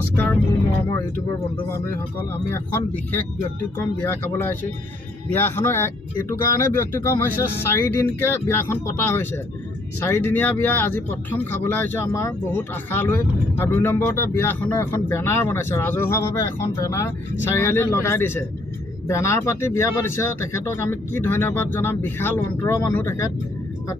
নমস্কাৰ মোৰ মৰমৰ ইউটিউবৰ বন্ধু বান্ধৱীসকল আমি এখন বিশেষ ব্যক্তিক্ৰম বিয়া খাবলৈ আহিছোঁ বিয়াখনৰ এইটো কাৰণে ব্যক্তিক্ৰম হৈছে 4 দিনকৈ বিয়াখন পতা হৈছে 4 দিনীয়া বিয়া আজি প্ৰথম খাবলৈ আহিছোঁ আমাৰ বহুত আশা লৈ আৰু 2 নম্বৰতে বিয়াখনৰ এখন বেনাৰ বনাইছে ৰাজহুৱাভাৱে এখন বেনাৰ চাৰিআলিত লগাই দিছে বেনাৰ পাতি বিয়া পাতিছে তেখেতক আমি কি ধন্যবাদ জনাম বিশাল অন্তৰৰ মানুহ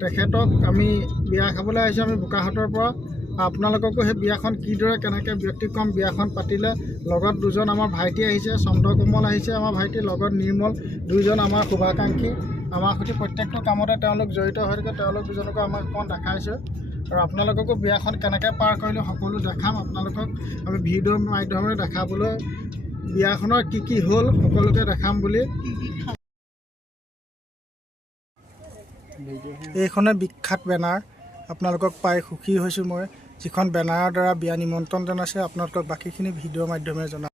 তেখেতক আমি বিয়া খাবলৈ আহিছোঁ আমি বোকাহাটৰ পৰা আপোনালোককো সেই বিয়াখন কিদৰে কেনেকৈ ব্যক্তিক্ৰম বিয়াখন পাতিলে লগত দুজন আমাৰ ভাইটি আহিছে চন্দ্ৰকমল আহিছে আমাৰ ভাইটি লগত নিৰ্মল দুইজন আমাৰ শুভাকাংক্ষী আমাৰ সৈতে প্ৰত্যেকটো কামতে তেওঁলোক জড়িত হৈ থাকে তেওঁলোক দুজনকো আমাক অকণ দেখাইছোঁ আৰু আপোনালোককো বিয়াখন কেনেকৈ পাৰ কৰিলে সকলো দেখাম আপোনালোকক আমি ভিডিঅ'ৰ মাধ্যমেৰে দেখাবলৈ বিয়াখনৰ কি হ'ল সকলোকে দেখাম বুলি এইখনে বিখ্যাত বেনাৰ আপোনালোকক পাই সুখী হৈছোঁ মই যিখন বেনাৰৰ দ্বাৰা বিয়া নিমন্ত্ৰণ জনাইছে আপোনালোকক বাকীখিনি ভিডিঅ'ৰ মাধ্যমেৰে জনাম